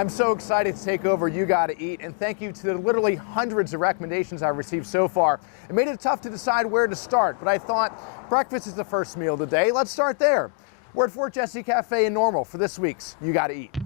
I'm so excited to take over You Gotta Eat, and thank you to the literally hundreds of recommendations I've received so far. It made it tough to decide where to start, but I thought breakfast is the first meal of the day. Let's start there. We're at Fort Jesse Cafe in Normal for this week's You Gotta Eat.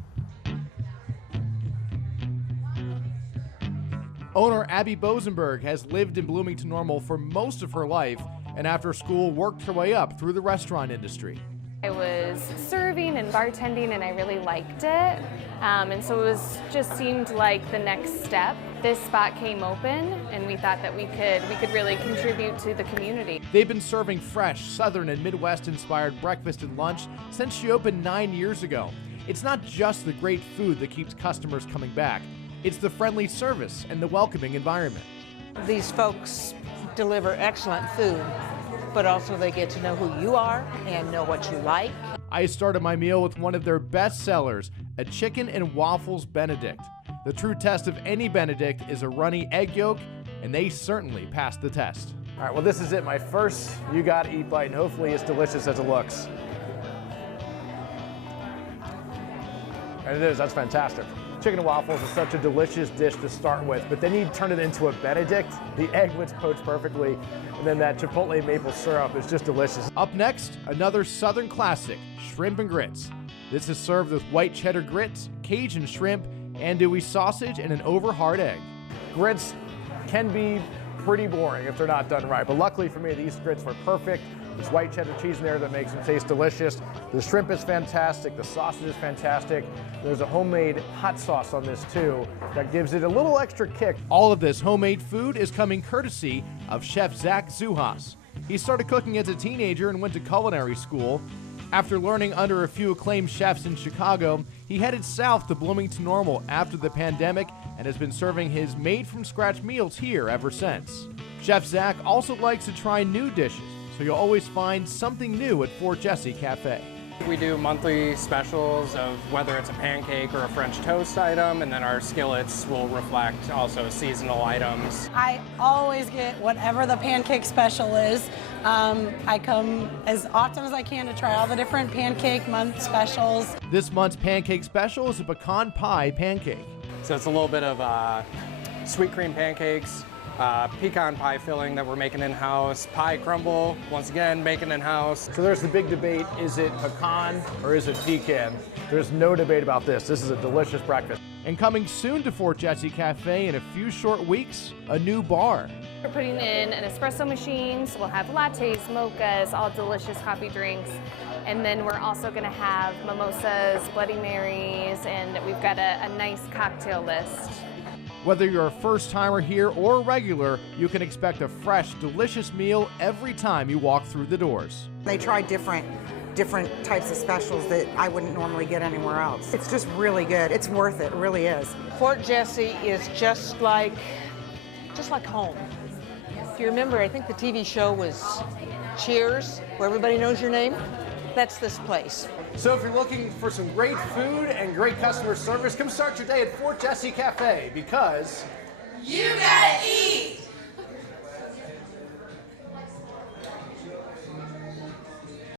Owner Abby Bosenberg has lived in Bloomington Normal for most of her life, and after school worked her way up through the restaurant industry. I was serving and bartending and I really liked it, and so it just seemed like the next step. This spot came open and we thought that we could really contribute to the community. They've been serving fresh, Southern and Midwest inspired breakfast and lunch since she opened 9 years ago. It's not just the great food that keeps customers coming back, it's the friendly service and the welcoming environment. These folks deliver excellent food, but also they get to know who you are and know what you like. I started my meal with one of their best sellers, a chicken and waffles Benedict. The true test of any Benedict is a runny egg yolk, and they certainly passed the test. All right, well, this is it, my first You Gotta Eat bite, and hopefully it's delicious as it looks. And it is, that's fantastic. Chicken and waffles is such a delicious dish to start with, but then you turn it into a Benedict. The egg was poached perfectly, and then that chipotle maple syrup is just delicious. Up next, another Southern classic, shrimp and grits. This is served with white cheddar grits, Cajun shrimp, andouille sausage, and an over-hard egg. Grits can be pretty boring if they're not done right, but luckily for me, these grits were perfect. There's white cheddar cheese in there that makes them taste delicious. The shrimp is fantastic, the sausage is fantastic. There's a homemade hot sauce on this too that gives it a little extra kick. All of this homemade food is coming courtesy of Chef Zach Zuhas. He started cooking as a teenager and went to culinary school. After learning under a few acclaimed chefs in Chicago, he headed south to Bloomington Normal after the pandemic and has been serving his made-from-scratch meals here ever since. Chef Zach also likes to try new dishes, so you'll always find something new at Fort Jesse Cafe. We do monthly specials of whether it's a pancake or a French toast item, and then our skillets will reflect also seasonal items. I always get whatever the pancake special is. I come as often as I can to try all the different pancake month specials. This month's pancake special is a pecan pie pancake. So it's a little bit of sweet cream pancakes, pecan pie filling that we're making in-house, pie crumble, once again, making in-house. So there's the big debate, is it pecan or is it pecan? There's no debate about this. This is a delicious breakfast. And coming soon to Fort Jesse Cafe in a few short weeks, a new bar. We're putting in an espresso machine, so we'll have lattes, mochas, all delicious coffee drinks. And then we're also gonna have mimosas, Bloody Marys, and we've got a nice cocktail list. Whether you're a first-timer here or a regular, you can expect a fresh, delicious meal every time you walk through the doors. They try different types of specials that I wouldn't normally get anywhere else. It's just really good. It's worth it, it really is. Fort Jesse is just like home. If you remember, I think the TV show was Cheers, where everybody knows your name. That's this place. So if you're looking for some great food and great customer service, come start your day at Fort Jesse Cafe because You gotta eat!